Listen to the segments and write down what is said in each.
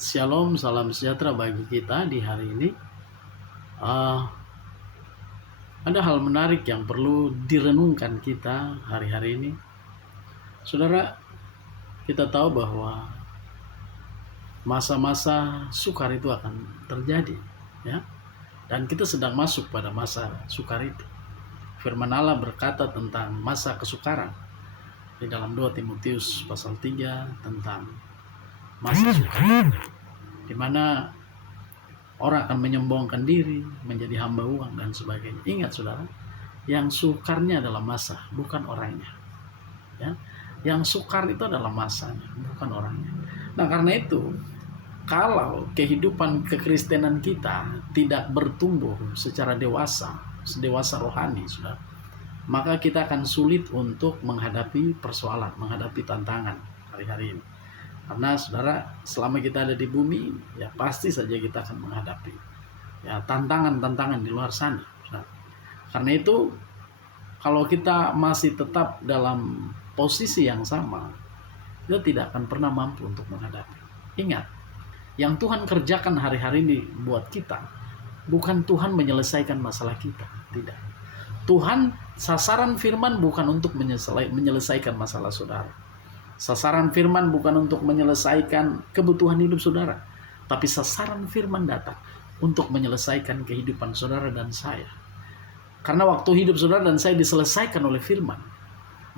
Shalom, salam sejahtera bagi kita di hari ini. Uh, ada hal menarik yang perlu direnungkan kita hari-hari ini. Saudara, kita tahu bahwa masa-masa sukar itu akan terjadi, ya. Dan kita sedang masuk pada masa sukar itu. Firman Allah berkata tentang masa kesukaran di dalam 2 Timotius pasal 3 tentang masa sukar, di mana orang akan menyombongkan diri, menjadi hamba uang dan sebagainya. Ingat saudara, yang sukarnya adalah masa, bukan orangnya. Ya, yang sukar itu adalah masanya, bukan orangnya. Nah karena itu, kalau kehidupan kekristenan kita tidak bertumbuh secara dewasa rohani, saudara, maka kita akan sulit untuk menghadapi persoalan, menghadapi tantangan hari-hari ini. Karena saudara, selama kita ada di bumi, ya pasti saja kita akan menghadapi ya tantangan-tantangan di luar sana. Saudara. Karena itu, kalau kita masih tetap dalam posisi yang sama, kita tidak akan pernah mampu untuk menghadapi. Ingat, yang Tuhan kerjakan hari-hari ini buat kita, bukan Tuhan menyelesaikan masalah kita, tidak. Tuhan, sasaran firman bukan untuk menyelesaikan masalah saudara. Sasaran firman bukan untuk menyelesaikan kebutuhan hidup saudara, tapi sasaran firman datang untuk menyelesaikan kehidupan saudara dan saya. Karena waktu hidup saudara dan saya diselesaikan oleh firman,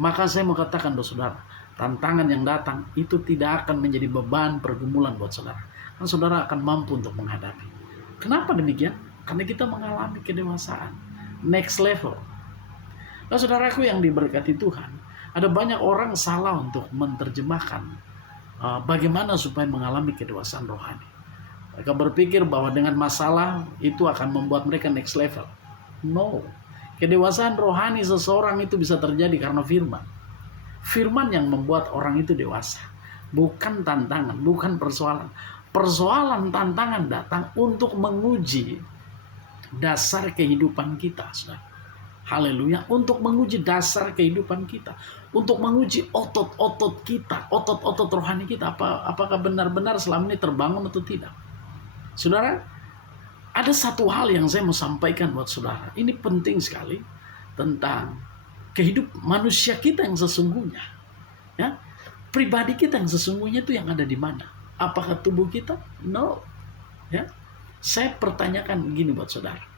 maka saya mau katakan buat saudara, tantangan yang datang itu tidak akan menjadi beban pergumulan buat saudara. Karena saudara akan mampu untuk menghadapi. Kenapa demikian? Karena kita mengalami kedewasaan, next level. Nah saudaraku yang diberkati Tuhan, ada banyak orang salah untuk menerjemahkan bagaimana supaya mengalami kedewasaan rohani. Mereka berpikir bahwa dengan masalah itu akan membuat mereka next level. No. Kedewasaan rohani seseorang itu bisa terjadi karena firman. Firman yang membuat orang itu dewasa. Bukan tantangan, bukan persoalan. Persoalan, tantangan datang untuk menguji dasar kehidupan kita, saudara. Haleluya, untuk menguji dasar kehidupan kita, untuk menguji otot-otot kita, otot-otot rohani kita, apakah benar-benar selama ini terbangun atau tidak. Saudara, ada satu hal yang saya mau sampaikan buat saudara. Ini penting sekali tentang kehidupan manusia kita yang sesungguhnya. Ya, pribadi kita yang sesungguhnya itu yang ada di mana? Apakah tubuh kita? No. Ya, saya pertanyakan begini buat saudara.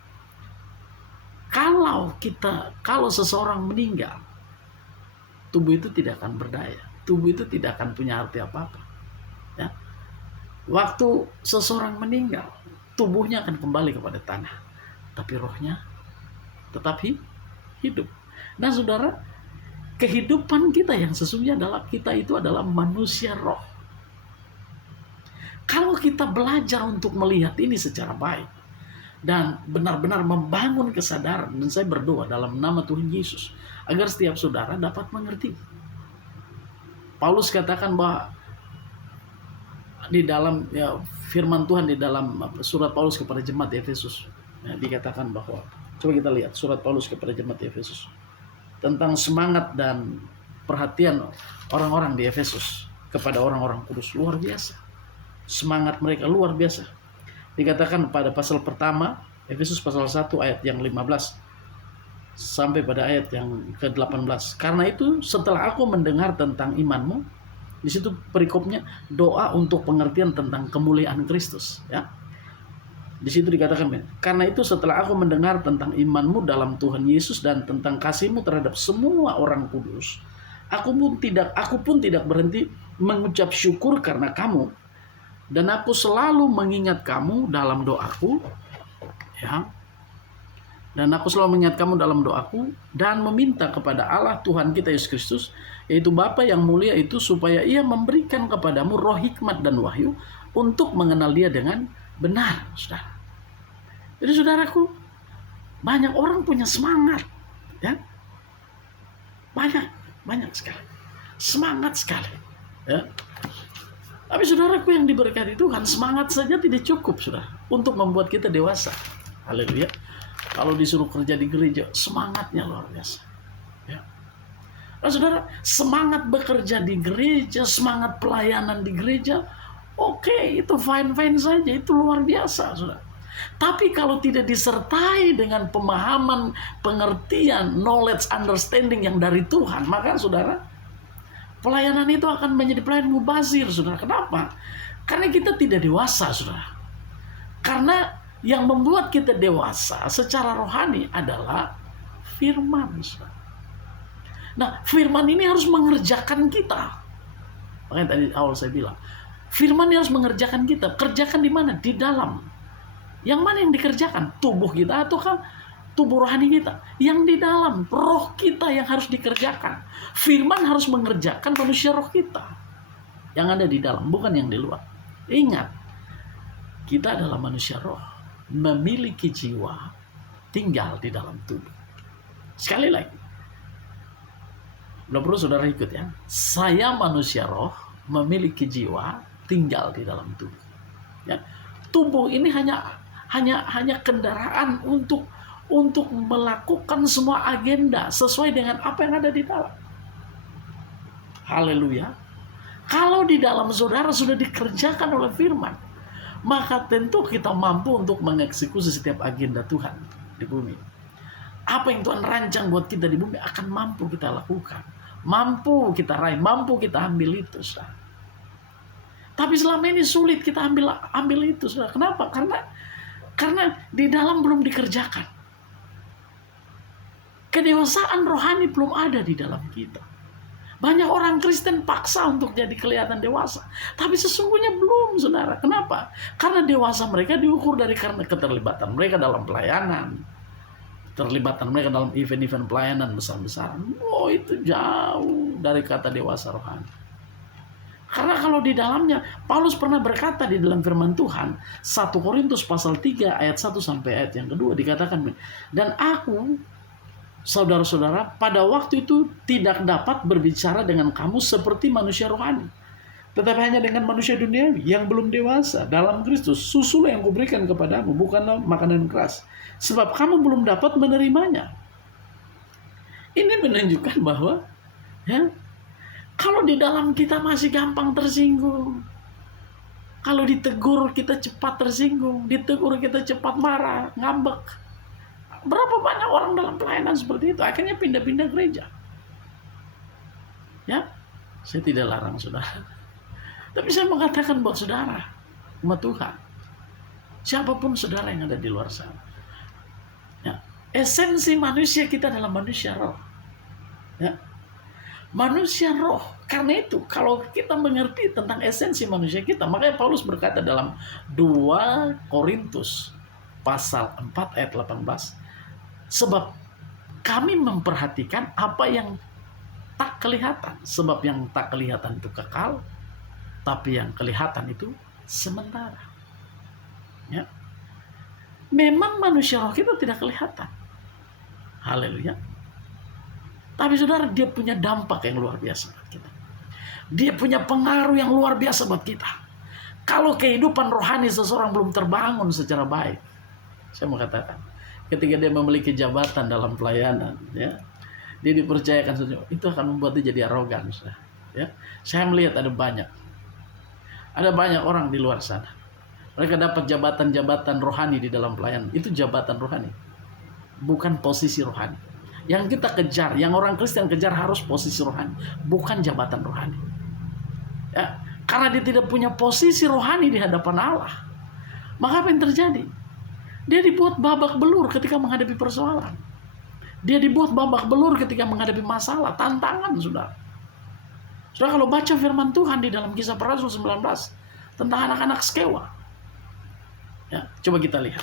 Kalau seseorang meninggal, tubuh itu tidak akan berdaya, tubuh itu tidak akan punya arti apa-apa. Ya. Waktu seseorang meninggal, tubuhnya akan kembali kepada tanah, tapi rohnya tetap hidup. Nah saudara, kehidupan kita yang sesungguhnya adalah kita itu adalah manusia roh. Kalau kita belajar untuk melihat ini secara baik, dan benar-benar membangun kesadaran, dan saya berdoa dalam nama Tuhan Yesus agar setiap saudara dapat mengerti. Paulus katakan bahwa di dalam firman Tuhan di dalam surat Paulus kepada jemaat di Efesus, dikatakan bahwa, coba kita lihat surat Paulus kepada jemaat di Efesus tentang semangat dan perhatian orang-orang di Efesus kepada orang-orang kudus, luar biasa. Semangat mereka luar biasa. Dikatakan pada pasal pertama, Efesus pasal 1 ayat yang 15 sampai pada ayat yang ke-18. Karena itu setelah aku mendengar tentang imanmu, di situ perikopnya doa untuk pengertian tentang kemuliaan Kristus, ya. Di situ dikatakan, karena itu setelah aku mendengar tentang imanmu dalam Tuhan Yesus dan tentang kasihmu terhadap semua orang kudus, aku pun tidak berhenti mengucap syukur karena kamu. Dan aku selalu mengingat kamu dalam doaku, ya. Dan aku selalu mengingat kamu dalam doaku dan meminta kepada Allah Tuhan kita Yesus Kristus, yaitu Bapa yang mulia itu, supaya Ia memberikan kepadamu roh hikmat dan wahyu untuk mengenal Dia dengan benar, saudara. Jadi saudaraku, banyak orang punya semangat, ya. Banyak sekali. Semangat sekali, ya. Tapi saudaraku yang diberkati Tuhan, semangat saja tidak cukup, saudara, untuk membuat kita dewasa. Haleluya. Kalau disuruh kerja di gereja, semangatnya luar biasa. Ya. Nah, saudara, semangat bekerja di gereja, semangat pelayanan di gereja, Oke, itu fine-fine saja, itu luar biasa, saudara. Tapi kalau tidak disertai dengan pemahaman, pengertian, knowledge, understanding yang dari Tuhan, maka saudara, pelayanan itu akan menjadi pelayanan mubazir, saudara. Kenapa? Karena kita tidak dewasa, saudara. Karena yang membuat kita dewasa secara rohani adalah firman, saudara. Nah, firman ini harus mengerjakan kita. Makanya tadi awal saya bilang, firman ini harus mengerjakan kita. Kerjakan di mana? Di dalam. Yang mana yang dikerjakan? Tubuh kita atau kan tubuh rohani kita? Yang di dalam, roh kita yang harus dikerjakan. Firman harus mengerjakan manusia roh kita. Yang ada di dalam, bukan yang di luar. Ingat, kita adalah manusia roh. Memiliki jiwa, tinggal di dalam tubuh. Sekali lagi. Belum perlu saudara ikut ya. Saya manusia roh, memiliki jiwa, tinggal di dalam tubuh. Ya. Tubuh ini hanya kendaraan untuk melakukan semua agenda sesuai dengan apa yang ada di dalam. Haleluya. Kalau di dalam saudara sudah dikerjakan oleh firman, maka tentu kita mampu untuk mengeksekusi setiap agenda Tuhan di bumi. Apa yang Tuhan rancang buat kita di bumi akan mampu kita lakukan. Mampu kita raih, mampu kita ambil itu, saudara. Tapi selama ini sulit kita ambil itu, saudara. Kenapa? Karena di dalam belum dikerjakan. Kedewasaan rohani belum ada di dalam kita. Banyak orang Kristen paksa untuk jadi kelihatan dewasa. Tapi sesungguhnya belum, saudara. Kenapa? Karena dewasa mereka diukur karena keterlibatan mereka dalam pelayanan. Terlibatan mereka dalam event-event pelayanan besar-besaran. Oh, itu jauh dari kata dewasa rohani. Karena kalau di dalamnya, Paulus pernah berkata di dalam firman Tuhan, 1 Korintus pasal 3 ayat 1 sampai ayat yang kedua dikatakan, dan aku, saudara-saudara, pada waktu itu tidak dapat berbicara dengan kamu seperti manusia rohani, tetapi hanya dengan manusia duniawi yang belum dewasa dalam Kristus. Susulah yang kuberikan kepadamu, bukanlah makanan keras, sebab kamu belum dapat menerimanya. Ini menunjukkan bahwa ya, kalau di dalam kita masih gampang tersinggung, kalau ditegur kita cepat tersinggung, ditegur kita cepat marah, ngambek. Berapa banyak orang dalam pelayanan seperti itu, akhirnya pindah-pindah gereja. Ya, saya tidak larang saudara. Tapi saya mengatakan buat saudara, umat Tuhan, siapapun saudara yang ada di luar sana, ya, esensi manusia kita adalah manusia roh. Ya. Manusia roh. Karena itu kalau kita mengerti tentang esensi manusia kita, makanya Paulus berkata dalam 2 Korintus pasal 4 ayat 18, sebab kami memperhatikan apa yang tak kelihatan, sebab yang tak kelihatan itu kekal, tapi yang kelihatan itu sementara. Ya. Memang manusia roh kita tidak kelihatan. Haleluya. Tapi saudara, dia punya dampak yang luar biasa buat kita. Dia punya pengaruh yang luar biasa buat kita. Kalau kehidupan rohani seseorang belum terbangun secara baik, saya mau katakan, ketika dia memiliki jabatan dalam pelayanan, ya, dia dipercayakan, itu akan membuat dia jadi arogan. Ya. Saya melihat ada banyak orang di luar sana. Mereka dapat jabatan-jabatan rohani di dalam pelayanan. Itu jabatan rohani, bukan posisi rohani. Yang kita kejar, yang orang Kristen kejar harus posisi rohani, bukan jabatan rohani. Ya, karena dia tidak punya posisi rohani di hadapan Allah, maka apa yang terjadi? Dia dibuat babak belur ketika menghadapi persoalan. Dia dibuat babak belur ketika menghadapi masalah, tantangan, saudara. Saudara, kalau baca firman Tuhan di dalam Kisah Para Rasul 19 tentang anak-anak Skewa, ya, coba kita lihat.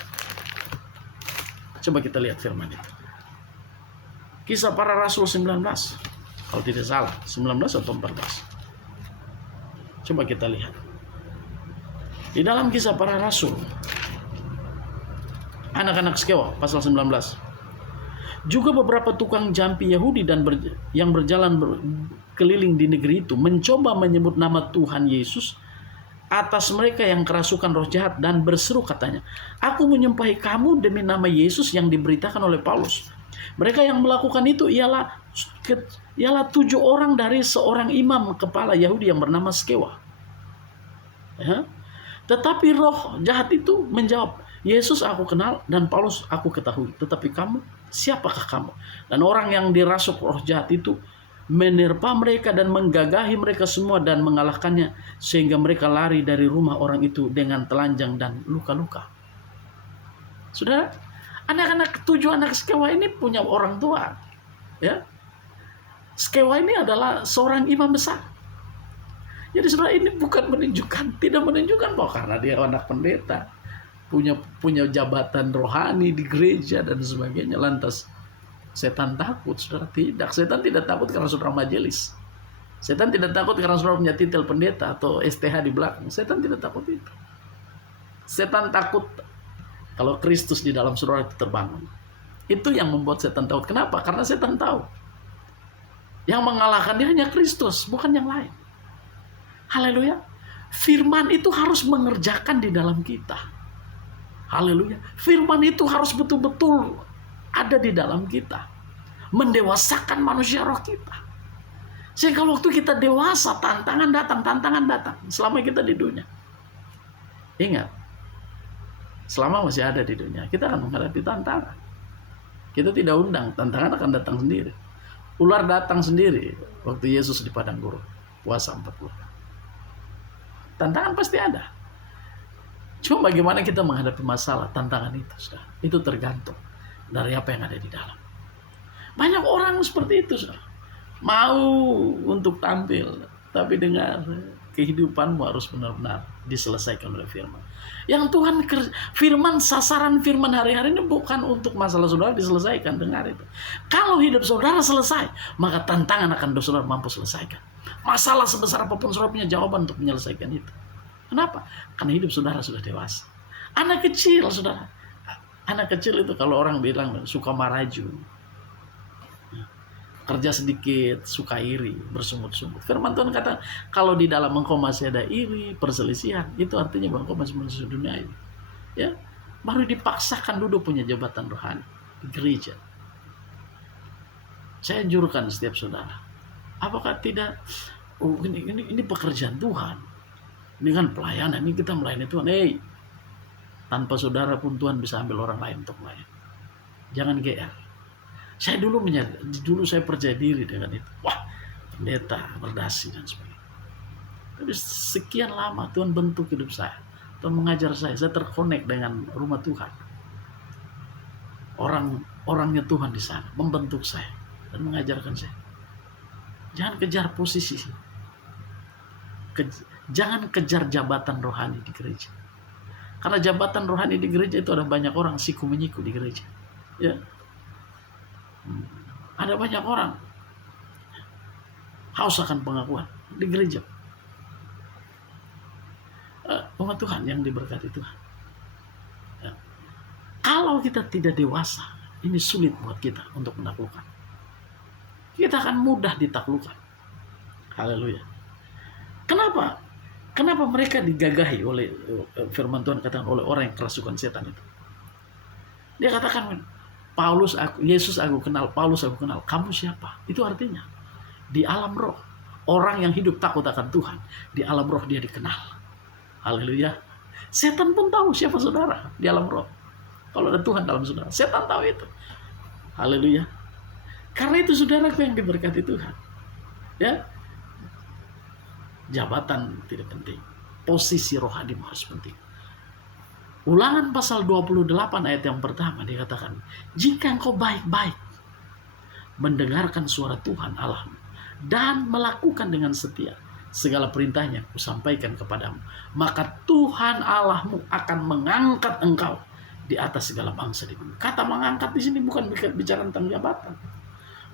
Coba kita lihat firman itu. Kisah Para Rasul 19, kalau tidak salah 19 atau 14. Coba kita lihat di dalam Kisah Para Rasul, anak-anak Skewa pasal 19. Juga beberapa tukang jampi Yahudi yang berjalan keliling di negeri itu mencoba menyebut nama Tuhan Yesus atas mereka yang kerasukan roh jahat dan berseru katanya, aku menyumpahi kamu demi nama Yesus yang diberitakan oleh Paulus. Mereka yang melakukan itu ialah 7 orang dari seorang imam kepala Yahudi yang bernama Skewa. Ya. Tetapi roh jahat itu menjawab, Yesus aku kenal dan Paulus aku ketahui. Tetapi kamu, siapakah kamu? Dan orang yang dirasuk roh jahat itu menerpa mereka dan menggagahi mereka semua dan mengalahkannya. Sehingga mereka lari dari rumah orang itu dengan telanjang dan luka-luka. Saudara, anak-anak 7 anak Skewa ini punya orang tua. Ya. Skewa ini adalah seorang imam besar. Jadi saudara, ini bukan tidak menunjukkan bahwa karena dia anak pendeta, punya jabatan rohani di gereja dan sebagainya, lantas setan takut. Saudara, tidak. Setan tidak takut karena saudara majelis. Setan tidak takut karena saudara punya titel pendeta atau STH di belakang. Setan tidak takut itu. Setan takut kalau Kristus di dalam saudara itu terbangun. Itu yang membuat setan takut. Kenapa? Karena setan tahu yang mengalahkan dia hanya Kristus, bukan yang lain. Haleluya. Firman itu harus mengerjakan di dalam kita. Haleluya. Firman itu harus betul-betul ada di dalam kita. Mendewasakan manusia roh kita. Sehingga waktu kita dewasa, tantangan datang. Selama kita di dunia. Ingat, selama masih ada di dunia, kita akan menghadapi tantangan. Kita tidak undang, tantangan akan datang sendiri. Ular datang sendiri waktu Yesus di padang gurun. Puasa 40 hari. Tantangan pasti ada. Cuma bagaimana kita menghadapi masalah tantangan itu, saudara, itu tergantung dari apa yang ada di dalam. Banyak orang seperti itu, saudara. Mau untuk tampil, tapi dengar, kehidupanmu harus benar-benar diselesaikan oleh firman. Yang Tuhan, firman, sasaran firman hari-hari ini bukan untuk masalah saudara diselesaikan, dengar itu. Kalau hidup saudara selesai, maka tantangan akan saudara mampu selesaikan. Masalah sebesar apapun saudara punya jawaban untuk menyelesaikan itu. Kenapa? Karena hidup saudara sudah dewasa. Anak kecil, saudara. Anak kecil itu kalau orang bilang suka maraju, kerja sedikit, suka iri, bersungut-sungut. Firman Tuhan kata, kalau di dalam engkau masih ada iri, perselisihan, itu artinya bahwa engkau masih manusia dunia ini. Ya, baru dipaksakan duduk punya jabatan rohani di gereja. Saya anjurkan setiap saudara, apakah tidak, ini pekerjaan Tuhan, ini kan pelayanan, ini kita melayani Tuhan. Tanpa saudara pun Tuhan bisa ambil orang lain untuk melayani. Jangan GR. Saya dulu saya percaya diri dengan itu. Wah, pendeta, berdasi dan sebagainya. Tapi sekian lama Tuhan bentuk hidup saya. Tuhan mengajar saya terkonek dengan rumah Tuhan. Orangnya Tuhan di sana membentuk saya dan mengajarkan saya. Jangan kejar posisi. Jangan kejar jabatan rohani di gereja. Karena jabatan rohani di gereja itu ada banyak orang siku-menyiku di gereja. Ya. Ada banyak orang haus akan pengakuan di gereja. Umat Tuhan yang diberkati Tuhan. Ya. Kalau kita tidak dewasa, ini sulit buat kita untuk menaklukkan. Kita akan mudah ditaklukkan. Haleluya. Kenapa? Kenapa mereka digagahi oleh firman Tuhan katakan oleh orang yang kerasukan setan itu? Dia katakan, Yesus aku kenal, Paulus aku kenal. Kamu siapa? Itu artinya di alam roh, orang yang hidup takut akan Tuhan, di alam roh dia dikenal. Haleluya. Setan pun tahu siapa saudara di alam roh. Kalau ada Tuhan dalam saudara, setan tahu itu. Haleluya. Karena itu saudaraku yang diberkati Tuhan. Ya. Jabatan tidak penting. Posisi rohani harus penting. Ulangan pasal 28 ayat yang pertama dikatakan, jika engkau baik-baik mendengarkan suara Tuhan Allahmu dan melakukan dengan setia segala perintahnya kusampaikan kepadamu, maka Tuhan Allahmu akan mengangkat engkau di atas segala bangsa di bumi. Kata mengangkat di sini bukan bicara tentang jabatan.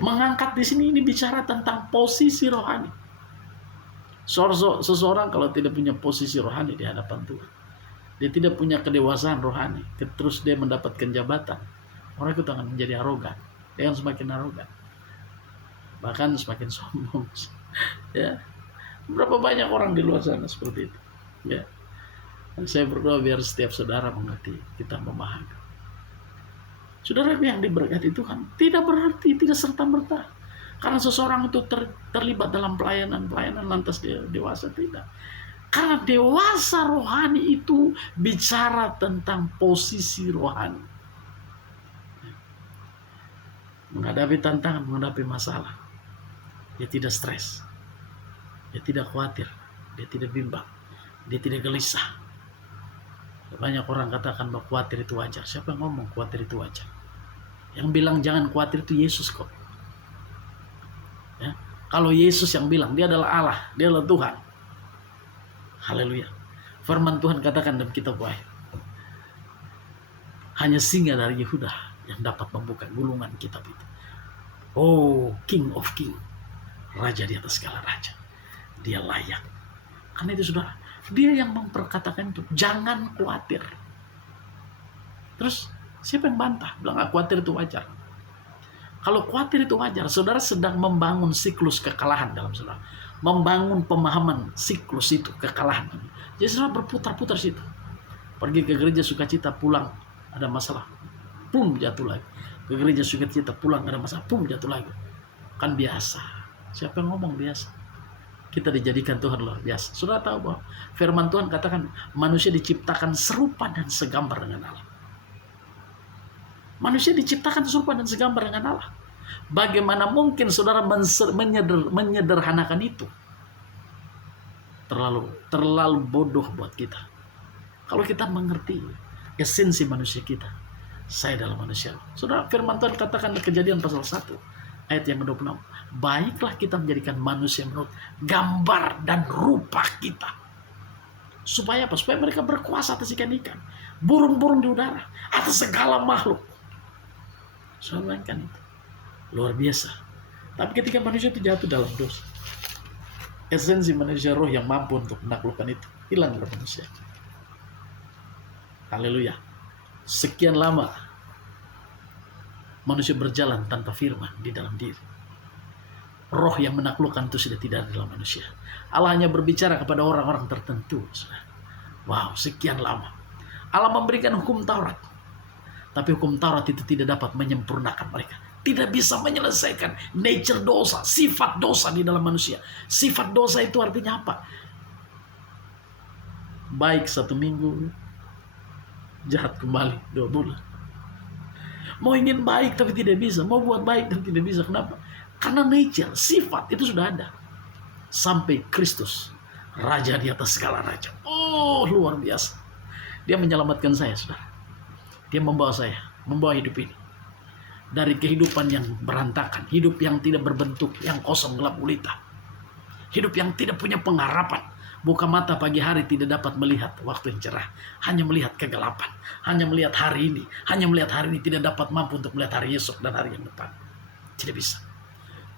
Mengangkat di sini ini bicara tentang posisi rohani. Seseorang kalau tidak punya posisi rohani di hadapan Tuhan, dia tidak punya kedewasaan rohani, terus dia mendapatkan jabatan, orang itu akan menjadi arogan. Dia akan semakin arogan, bahkan semakin sombong. Ya, berapa banyak orang di luar sana seperti itu. Ya, dan saya berdoa biar setiap saudara mengerti, kita memahami. Saudara yang diberkati Tuhan tidak berarti tidak serta-merta karena seseorang itu terlibat dalam pelayanan lantas dia dewasa, tidak. Karena dewasa rohani itu bicara tentang posisi rohani. Menghadapi tantangan, menghadapi masalah. Dia tidak stres. Dia tidak khawatir. Dia tidak bimbang. Dia tidak gelisah. Banyak orang katakan bahwa khawatir itu wajar. Siapa yang ngomong khawatir itu wajar? Yang bilang jangan khawatir itu Yesus kok. Ya. Kalau Yesus yang bilang, dia adalah Allah, dia adalah Tuhan. Haleluya. Firman Tuhan katakan dalam kitab Wahyu, hanya singa dari Yehuda yang dapat membuka gulungan kitab itu. Oh, King of King, Raja di atas segala raja. Dia layak. Karena itu saudara, dia yang memperkatakan itu, jangan khawatir. Terus siapa yang bantah? Bilang khawatir itu wajar. Kalau khawatir itu wajar, saudara sedang membangun siklus kekalahan dalam saudara. Membangun pemahaman siklus itu, kekalahan. Jadi saudara berputar-putar situ. Pergi ke gereja sukacita, pulang ada masalah, pum jatuh lagi. Ke gereja sukacita, pulang ada masalah, pum jatuh lagi. Kan biasa. Siapa yang ngomong biasa? Kita dijadikan Tuhan luar biasa. Saudara tahu bahwa firman Tuhan katakan manusia diciptakan serupa dan segambar dengan Allah. Manusia diciptakan serupa dan segambar dengan Allah. Bagaimana mungkin saudara menyederhanakan itu? Terlalu bodoh buat kita. Kalau kita mengerti esensi manusia kita, saya adalah manusia. Saudara, firman Tuhan katakan di Kejadian pasal 1 ayat yang ke-26, baiklah kita menjadikan manusia menurut gambar dan rupa kita. Supaya apa? Supaya mereka berkuasa atas ikan-ikan, burung-burung di udara, atas segala makhluk. Saudara bayangkan itu. Luar biasa. Tapi ketika manusia itu jatuh dalam dosa, esensi manusia roh yang mampu untuk menaklukkan itu hilang dari manusia. Haleluya. Sekian lama manusia berjalan tanpa firman di dalam diri. Roh yang menaklukkan itu sudah tidak ada dalam manusia. Allah hanya berbicara kepada orang-orang tertentu. Wow, sekian lama. Allah memberikan hukum Taurat. Tapi hukum Taurat itu tidak dapat menyempurnakan mereka. Tidak bisa menyelesaikan nature dosa, sifat dosa di dalam manusia. Sifat dosa itu artinya apa? Baik 1 minggu, jahat kembali 2 bulan. Mau ingin baik tapi tidak bisa. Mau buat baik tapi tidak bisa. Kenapa? Karena nature, sifat itu sudah ada. Sampai Kristus, Raja di atas segala raja. Oh, luar biasa. Dia menyelamatkan saya, saudara. Dia membawa saya, membawa hidup ini. Dari kehidupan yang berantakan, hidup yang tidak berbentuk, yang kosong, gelap gulita. Hidup yang tidak punya pengharapan. Buka mata pagi hari tidak dapat melihat waktu yang cerah. Hanya melihat kegelapan. Hanya melihat hari ini. Hanya melihat hari ini tidak dapat mampu untuk melihat hari esok dan hari yang depan. Tidak bisa.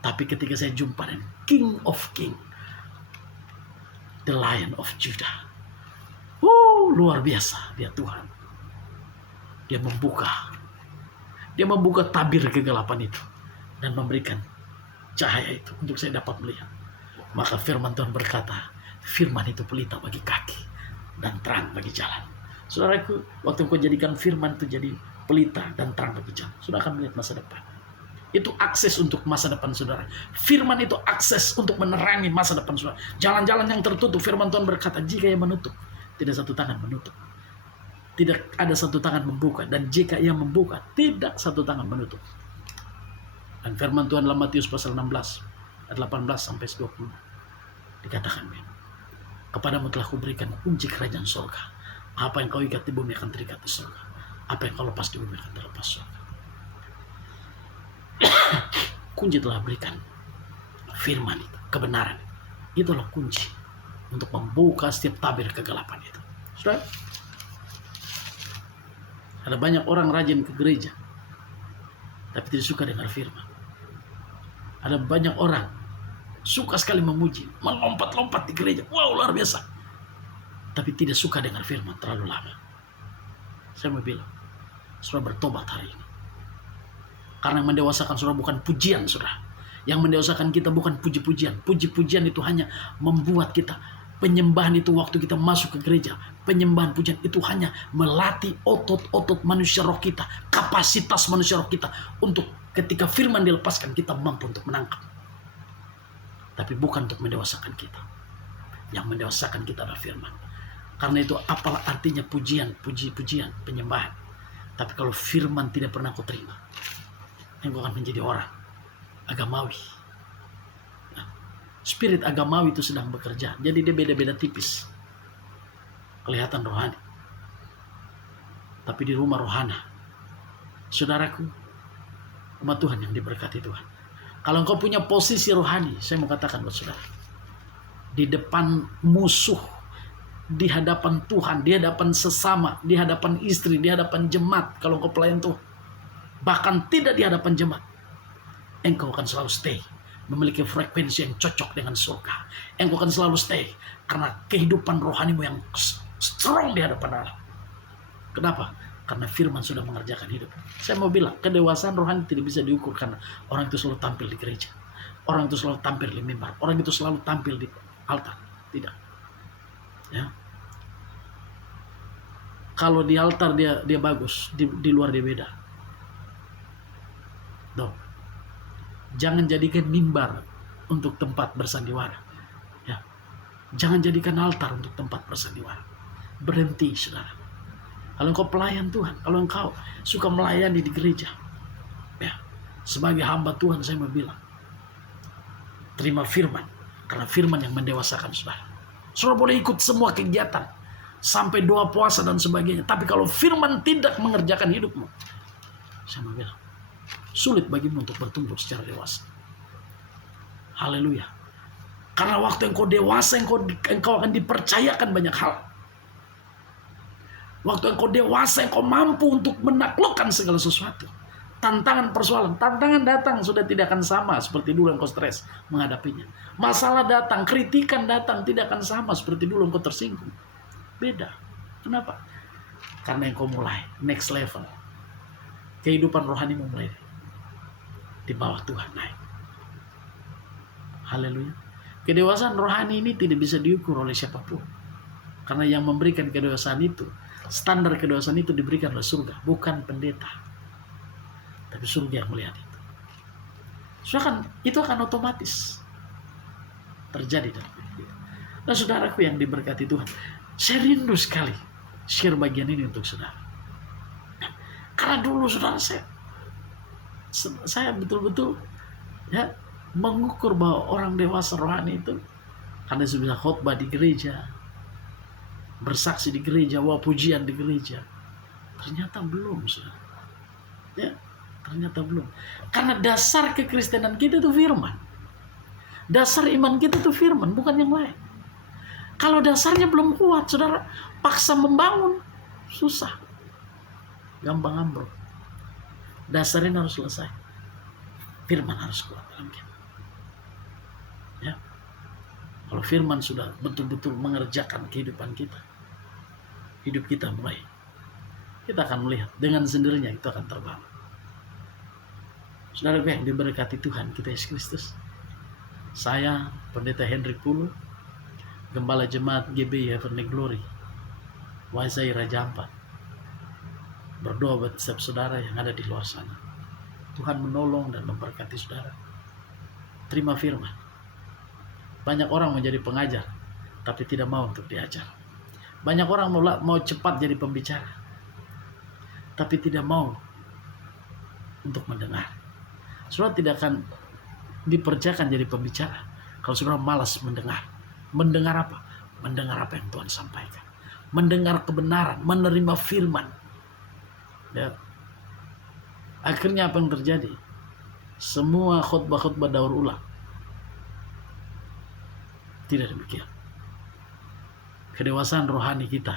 Tapi ketika saya jumpa dengan King of King, the Lion of Judah. Luar biasa dia Tuhan. Dia membuka tabir kegelapan itu dan memberikan cahaya itu untuk saya dapat melihat. Maka firman Tuhan berkata, firman itu pelita bagi kaki dan terang bagi jalan. Saudaraku, waktu kau jadikan firman itu jadi pelita dan terang bagi jalan, saudara akan melihat masa depan. Itu akses untuk masa depan saudara. Firman itu akses untuk menerangi masa depan saudara. Jalan-jalan yang tertutup, firman Tuhan berkata, jika ia menutup, tidak satu tangan menutup. Tidak ada satu tangan membuka. Dan jika ia membuka, tidak satu tangan menutup. Dan firman Tuhan dalam Matius pasal 16, ayat 18-20. Dikatakan, kepadamu telah kuberikan kunci kerajaan surga. Apa yang kau ikat di bumi akan terikat di surga. Apa yang kau lepas di bumi akan terlepas surga. Kunci telah berikan. Firman itu, kebenaran. Itulah kunci untuk membuka setiap tabir kegelapan itu. Saudara, ada banyak orang rajin ke gereja, tapi tidak suka dengar firman. Ada banyak orang suka sekali memuji, melompat-lompat di gereja. Wow, luar biasa. Tapi tidak suka dengar firman terlalu lama. Saya mau bilang, saudara bertobat hari ini. Karena yang mendewasakan saudara bukan pujian saudara. Yang mendewasakan kita bukan puji-pujian. Puji-pujian itu hanya membuat kita, penyembahan itu waktu kita masuk ke gereja, penyembahan pujian itu hanya melatih otot-otot manusia roh kita, kapasitas manusia roh kita untuk ketika firman dilepaskan kita mampu untuk menangkap. Tapi bukan untuk mendewasakan kita. Yang mendewasakan kita adalah firman. Karena itu apalah artinya pujian, puji-pujian, penyembahan. Tapi kalau firman tidak pernah kau terima, engkau akan menjadi orang agamawi. Nah, spirit agamawi itu sedang bekerja. Jadi dia beda-beda tipis. Kelihatan rohani. Tapi di rumah rohana. Saudaraku, umat Tuhan yang diberkati Tuhan. Kalau engkau punya posisi rohani, saya mau katakan buat saudara. Di depan musuh, di hadapan Tuhan, di hadapan sesama, di hadapan istri, di hadapan jemaat, kalau engkau pelayan Tuhan, bahkan tidak di hadapan jemaat, engkau akan selalu stay, memiliki frekuensi yang cocok dengan surga. Engkau akan selalu stay, karena kehidupan rohanimu yang strong di hadapan Allah. Kenapa? Karena firman sudah mengerjakan hidup. Saya mau bilang, kedewasaan rohani tidak bisa diukur karena orang itu selalu tampil di gereja, orang itu selalu tampil di mimbar, orang itu selalu tampil di altar. Tidak. Ya. Kalau di altar dia bagus, di luar dia beda. Dong. Jangan jadikan mimbar untuk tempat bersandiwara. Ya. Jangan jadikan altar untuk tempat bersandiwara. Berhenti, saudara. Kalau engkau pelayan Tuhan, kalau engkau suka melayani di gereja, ya, sebagai hamba Tuhan saya mau bilang, terima firman, karena firman yang mendewasakan saudara. Saudara boleh ikut semua kegiatan, sampai doa puasa dan sebagainya, tapi kalau firman tidak mengerjakan hidupmu, saya mau bilang, sulit bagimu untuk bertumbuh secara dewasa. Haleluya. Karena waktu engkau dewasa, engkau akan dipercayakan banyak hal. Waktu engkau dewasa, engkau mampu untuk menaklukkan segala sesuatu. Tantangan, persoalan, tantangan datang sudah tidak akan sama seperti dulu engkau stres menghadapinya. Masalah datang, kritikan datang, tidak akan sama seperti dulu engkau tersinggung. Beda. Kenapa? Karena engkau mulai next level. Kehidupan rohani mulai di bawah Tuhan naik. Haleluya. Kedewasaan rohani ini tidak bisa diukur oleh siapapun. Karena yang memberikan kedewasaan itu, standar kedewasaan itu diberikan oleh surga, bukan pendeta. Tapi surga yang melihat itu. Itu akan otomatis terjadi dalam hidup kita. Nah, saudaraku yang diberkati Tuhan, saya rindu sekali share bagian ini untuk saudara. Karena dulu saudara saya betul-betul ya mengukur bahwa orang dewasa rohani itu karena saya bisa khotbah di gereja, bersaksi di gereja, wah pujian di gereja. Ternyata belum, saudara. Ya, ternyata belum. Karena dasar kekristenan kita itu firman. Dasar iman kita itu firman, bukan yang lain. Kalau dasarnya belum kuat, saudara, paksa membangun, susah. Gampang ambruk. Dasarnya harus selesai. Firman harus kuat dalam kita. Ya. Kalau firman sudah betul-betul mengerjakan kehidupan kita, hidup kita mulai, kita akan melihat dengan sendirinya itu akan terbang. Saudara yang diberkati Tuhan kita Yesus Kristus, saya Pendeta Hendrik Pulu, Gembala Jemaat GBI Heavenly Glory Waisai Raja Ampat, berdoa buat setiap saudara yang ada di luar sana. Tuhan menolong dan memberkati saudara. Terima firman. Banyak orang menjadi pengajar, tapi tidak mau untuk diajar. Banyak orang mau cepat jadi pembicara, tapi tidak mau untuk mendengar. Saudara tidak akan dipercayakan jadi pembicara kalau saudara malas mendengar. Mendengar apa? Mendengar apa yang Tuhan sampaikan. Mendengar kebenaran, menerima firman. Ya. Akhirnya apa yang terjadi? Semua khotbah-khotbah daur ulang. Tidak demikian. Kedewasaan rohani kita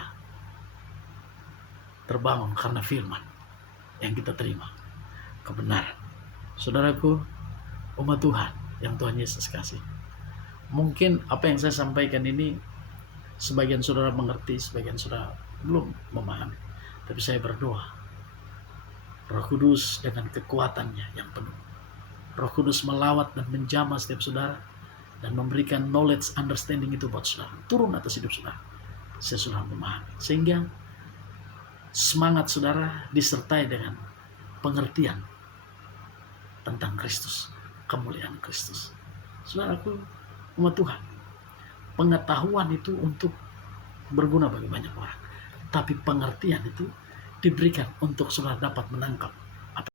terbangun karena firman yang kita terima. Kebenaran. Saudaraku, umat Tuhan yang Tuhan Yesus kasih. Mungkin apa yang saya sampaikan ini sebagian saudara mengerti, sebagian saudara belum memahami. Tapi saya berdoa, Roh Kudus dengan kekuatannya yang penuh, Roh Kudus melawat dan menjamah setiap saudara dan memberikan knowledge, understanding itu buat saudara. Turun atas hidup saudara. Saya sudah memahami. Sehingga semangat saudara disertai dengan pengertian tentang Kristus, kemuliaan Kristus. Saudaraku, umat Tuhan, pengetahuan itu untuk berguna bagi banyak orang, tapi pengertian itu diberikan untuk saudara dapat menangkap